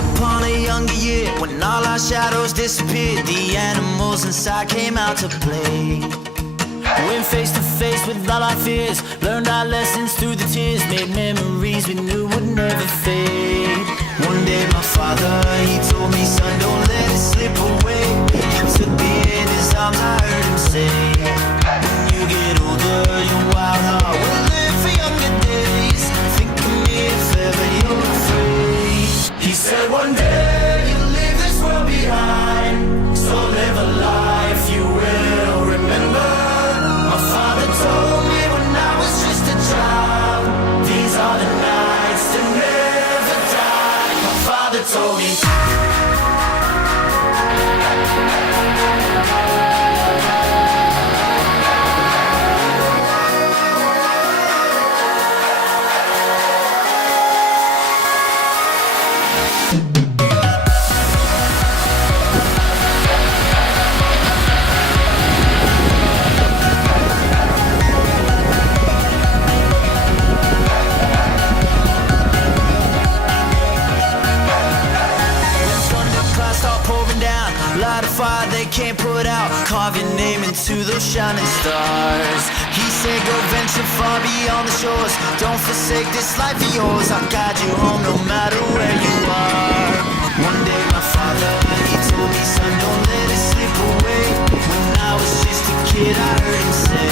upon a younger year, when all our shadows disappeared, the animals inside came out to play. Went face to face with all our fears, learned our lessons through the tears, made memories we knew would never fade. One day my father, he told me, son, don't let it slip away. He took me in his arms, I heard him say, when you get older, your wild heart will live for younger days. Think of me if ever you're afraid. He said one day you'll leave this world behind, so live a life you will remember. My father told me when I was just a child, these are the nights that never die. My father told me. Light a fire they can't put out, carve your name into those shining stars. He said go venture far beyond the shores, don't forsake this life of yours. I'll guide you home no matter where you are. One day my father, he told me, son, don't let it slip away. When I was just a kid I heard him say,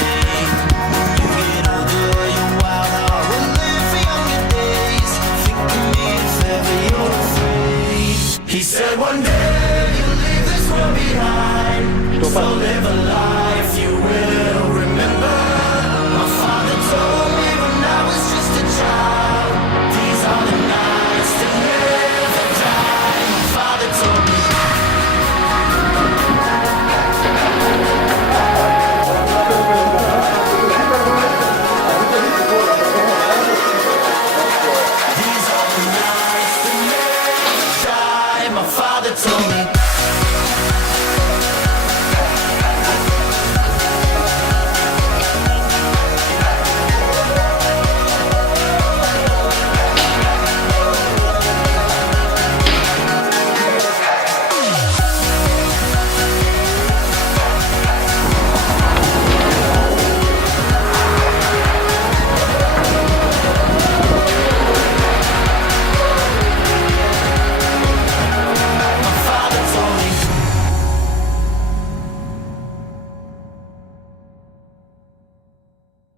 when you get older your wild heart will live for younger days. Think of me if ever you're afraid. He said one day behind. So live